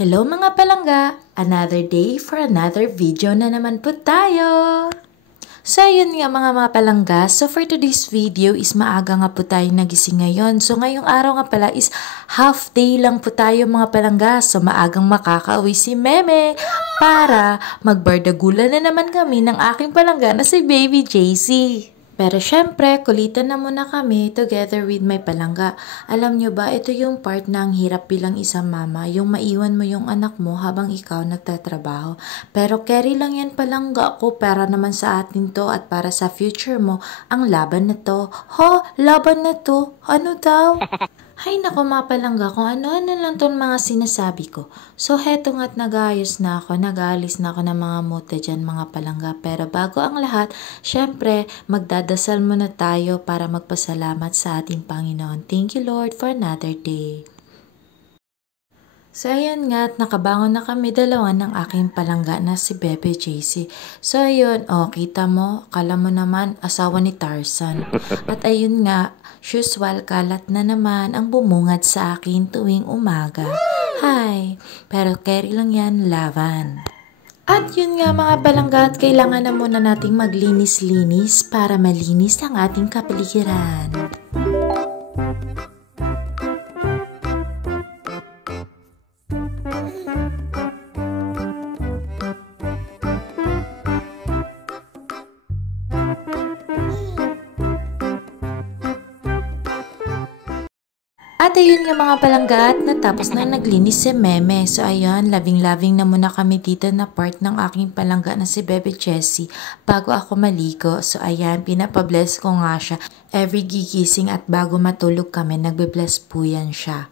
Hello mga palangga! Another day for another video na naman po tayo! So ayun nga mga palangga, so for today's video is maaga nga po tayo nagising ngayon. So ngayong araw nga pala is half day lang po tayo mga palangga. So maagang makakauwi si Meme para magbardagulan na naman kami ng aking palangga na si Baby JC. Pero syempre, kulitan na muna kami together with my palangga. Alam nyo ba, ito yung part na ang hirap bilang isang mama, yung maiwan mo yung anak mo habang ikaw nagtatrabaho. Pero carry lang yan palangga ko, para naman sa atin to at para sa future mo, ang laban na to. Ho, laban na to? Ano daw? Hay nako mga palangga, kung ano-ano lang itong mga sinasabi ko. So heto nga't nag-aayos na ako, nag-aalis na ako ng mga mute dyan mga palangga. Pero bago ang lahat, syempre magdadasal muna tayo para magpasalamat sa ating Panginoon. Thank you Lord for another day. So ayun nga, nakabangon na kami dalawa ng aking palangga na si Bebe JC. So ayun, kita mo, kala mo naman asawa ni Tarzan. At ayun nga, usual kalat na naman ang bumungad sa akin tuwing umaga. Hi, pero carry lang yan, laban. At yun nga mga palangga, at kailangan na muna nating maglinis-linis para malinis ang ating kapaligiran. At ayun nga mga palangga, at natapos na naglinis si Meme. So ayun, loving-loving na muna kami dito na part ng aking palangga na si Bebe Jessie bago ako maligo. So ayan, pinapabless ko nga siya. Every gigising at bago matulog kami, nagbe-bless po yan siya.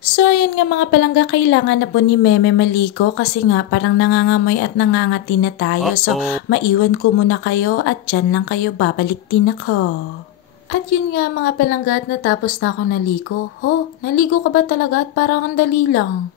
So ayun nga mga palangga, kailangan na po ni Meme maligo kasi nga parang nangangamoy at nangangati na tayo. So maiwan ko muna kayo at dyan lang kayo, babalik din ako. At yun nga mga palangga, at natapos na ako naligo. Ho, naligo ka ba talaga? At parang ang dali lang.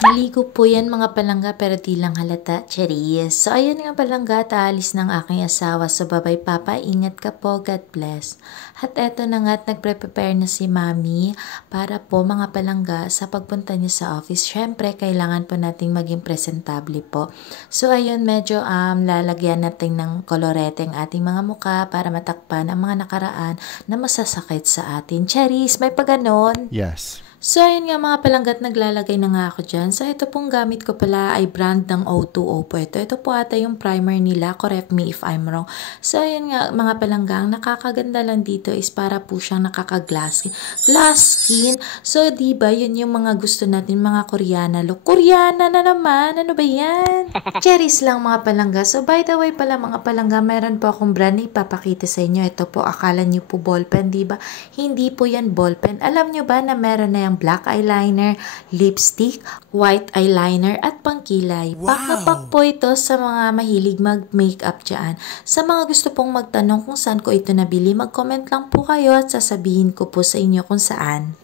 Naligo po yan mga palangga pero di lang halata. Cheers! So ayun nga palangga, at aalis ng aking asawa. So babay papa, ingat ka po, God bless. At eto na nga, at nagpre-prepare na si mami para po mga palangga sa pagpunta niya sa office. Syempre, kailangan po nating maging presentable po. So ayun, medyo lalagyan natin ng kolorete ang ating mga muka para matakpan ang mga nakaraan na masasakit sa atin. Cherise, may paganon? Yes. So, ayun nga mga palanggat, naglalagay na nga ako dyan. So, ito pong gamit ko pala ay brand ng O2O po ito. Ito po ata yung primer nila. Correct me if I'm wrong. So, ayun nga mga palanggang, nakakaganda lang dito is para po siyang nakaka-glass skin. Glass skin? So, diba, yun yung mga gusto natin, mga Koreana look. Koreana na naman! Ano ba yan? Cherries lang mga palangga. So, by the way pala mga palangga, mayroon po akong brand na ipapakita sa inyo. Ito po, akala nyo po ballpen, diba? Hindi po yan ballpen. Alam nyo ba na meron na black eyeliner, lipstick, white eyeliner, at pangkilay. Wow! Pak na pak po ito sa mga mahilig mag-makeup dyan. Sa mga gusto pong magtanong kung saan ko ito nabili, mag-comment lang po kayo at sasabihin ko po sa inyo kung saan.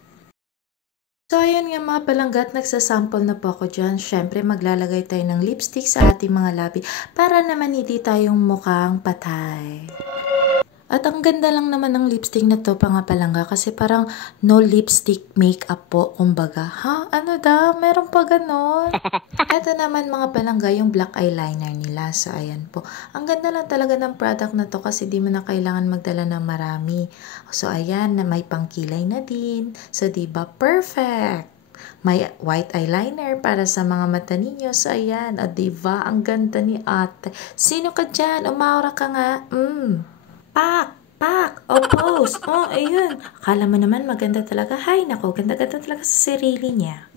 So ayun nga mga palanggat, nagsasample na po ako dyan. Syempre maglalagay tayo ng lipstick sa ating mga labi para naman hindi tayong mukhang patay. At ang ganda lang naman ng lipstick na to mga palangga kasi parang no lipstick makeup po kumbaga. Ha? Ano daw? Meron pa ganon? Ito naman mga palangga yung black eyeliner nila. So ayan po. Ang ganda lang talaga ng product na to kasi di mo na kailangan magdala ng marami. So ayan, na may pangkilay na din. So diba? Perfect! May white eyeliner para sa mga mata ninyo. So ayan, diba? Ang ganda ni ate. Sino ka dyan? Umaura ka nga. Pak! Pose! Ayun. Akala mo naman maganda talaga. Hay, nako, ganda-ganda talaga sa sarili niya.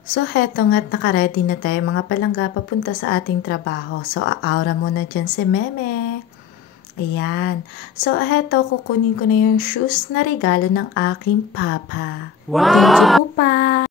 So, heto nga't nakaready na tayo mga palangga papunta sa ating trabaho. So, aura muna dyan si Meme. Ayan. So, heto, kukunin ko na yung shoes na regalo ng aking papa. Wow! Thank you po, pa!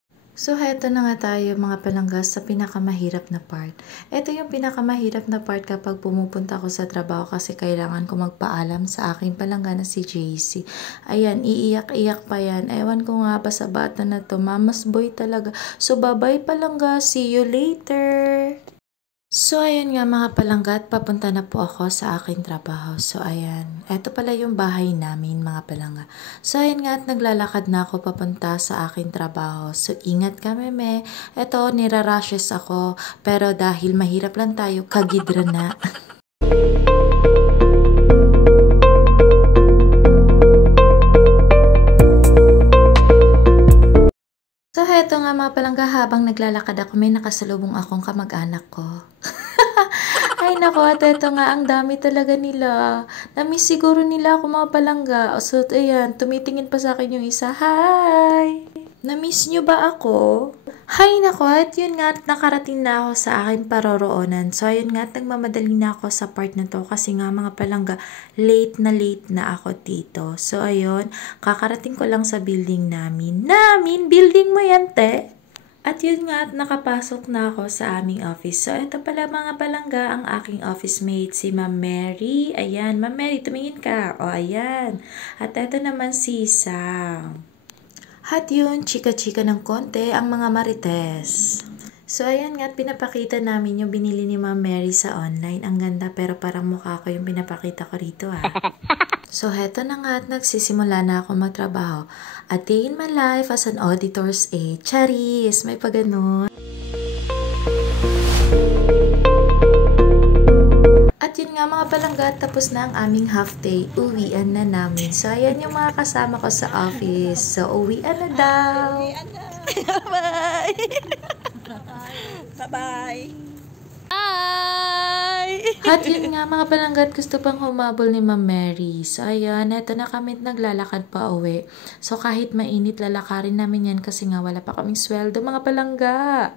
So, heto na nga tayo mga palangga sa pinakamahirap na part. Ito yung pinakamahirap na part kapag pumupunta ako sa trabaho kasi kailangan ko magpaalam sa aking palangga na si JC. Ayan, iiyak-iyak pa yan. Ewan ko nga ba sa bata na to, mamas boy talaga. So, bye-bye palangga. See you later! So, ayan nga mga palanggat, papunta na po ako sa aking trabaho. So, ayan. Ito pala yung bahay namin mga palangga. So, ayan nga at naglalakad na ako papunta sa aking trabaho. So, ingat kami me. Ito, nirarushes ako. Pero dahil mahirap lang tayo, kagidra na. So, heto nga mga palangga, habang naglalakad ako, may nakasalubong akong kamag-anak ko. Ay nako, at ito nga, ang dami talaga nila. Namiss siguro nila ako mga palangga. So, ayan, tumitingin pa sa akin yung isa. Hi! Namiss nyo ba ako? Hay nako, at yun nga, nakarating na ako sa aking paroroonan. So, ayun nga, nagmamadali na ako sa part na to kasi nga mga palangga, late na ako dito. So, ayun, kakarating ko lang sa building namin. Building mo yan, te? At yun nga, at nakapasok na ako sa aming office. So, ito pala mga palangga, ang aking office mate, si Ma'am Mary. Ayan, Ma'am Mary, tumingin ka. O, ayan. At ito naman si Sam. At yun, chika-chika ng konti, ang mga marites. So, ayan nga, at pinapakita namin yung binili ni Ma'am Mary sa online. Ang ganda, pero parang mukha ko yung pinapakita ko rito, ah. So, heto na nga at nagsisimula na ako magtrabaho. A day in my life as an auditor's aide. Charis! May paganon. At yun nga mga palangga, tapos na ang aming half day. Uwian na namin. So, ayan yung mga kasama ko sa office. So, uwian na daw. Bye! Bye-bye! At yun nga mga palanggat, gusto pang humabol ni Ma'am Mary. So ayan, eto na kami naglalakad pa uwi. So kahit mainit, lalakarin namin yan kasi nga wala pa kaming sweldo mga palangga.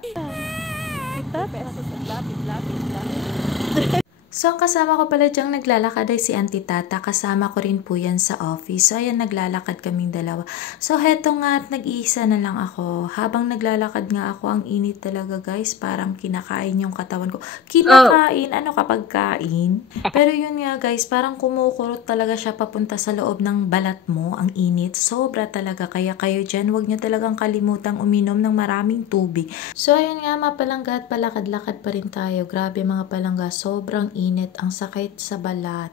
So, ang kasama ko pala dyang naglalakad ay si Auntie Tata. Kasama ko rin po yan sa office. So, ayan, naglalakad kaming dalawa. So, heto nga at nag-iisa na lang ako. Habang naglalakad nga ako, ang init talaga guys. Parang kinakain yung katawan ko. Kinakain? Ano kapag kain? Pero yun nga guys, parang kumukurot talaga siya papunta sa loob ng balat mo. Ang init. Sobra talaga. Kaya kayo dyan, huwag nyo talagang kalimutang uminom ng maraming tubig. So, ayun nga mga palangga at palakad-lakad pa rin tayo. Grabe mga palangga, sobrang init. Ang sakit sa balat.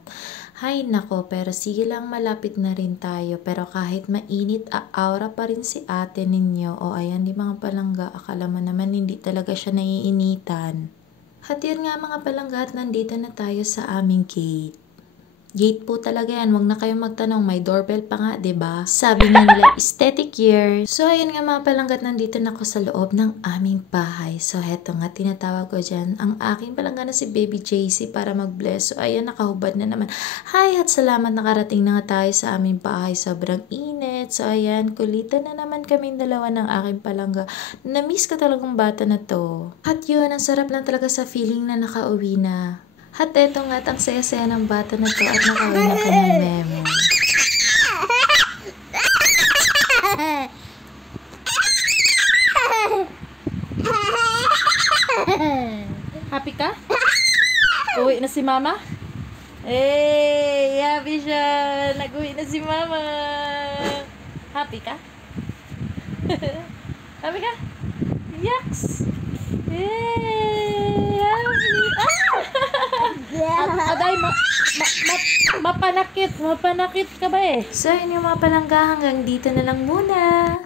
Hay nako, pero sige lang, malapit na rin tayo. Pero kahit mainit, aura pa rin si ate ninyo. O ayan, di mga palangga, akala mo naman hindi talaga siya naiinitan. At yun nga mga palangga, at nandito na tayo sa aming gate. Gate po talaga yan. Huwag na kayong magtanong. May doorbell pa nga, 'di ba? Sabi nga nila, aesthetic year. So, ayun nga mga palanggat, nandito na ako sa loob ng aming bahay. So, heto nga, tinatawag ko dyan ang aking palangga na si Baby JC para mag-bless. So, ayan, nakahubad na naman. Hi, at salamat nakarating na nga tayo sa aming bahay. Sobrang init. So, ayan, kulitan na naman kaming dalawa ng aking palangga. Na-miss ka talagang bata na to. At yun, ang sarap lang talaga sa feeling na nakauwi na. At eto nga, ang saya-saya ng bata na to at nakauwi na kanyang memo. Happy ka? Uwi na si mama? Happy siya! Nag-uwi na si mama! Happy ka? Happy ka? Yaks! Happy! Aday, mapanakit ka ba eh? So, yun yung mga palangga, hanggang dito na lang muna.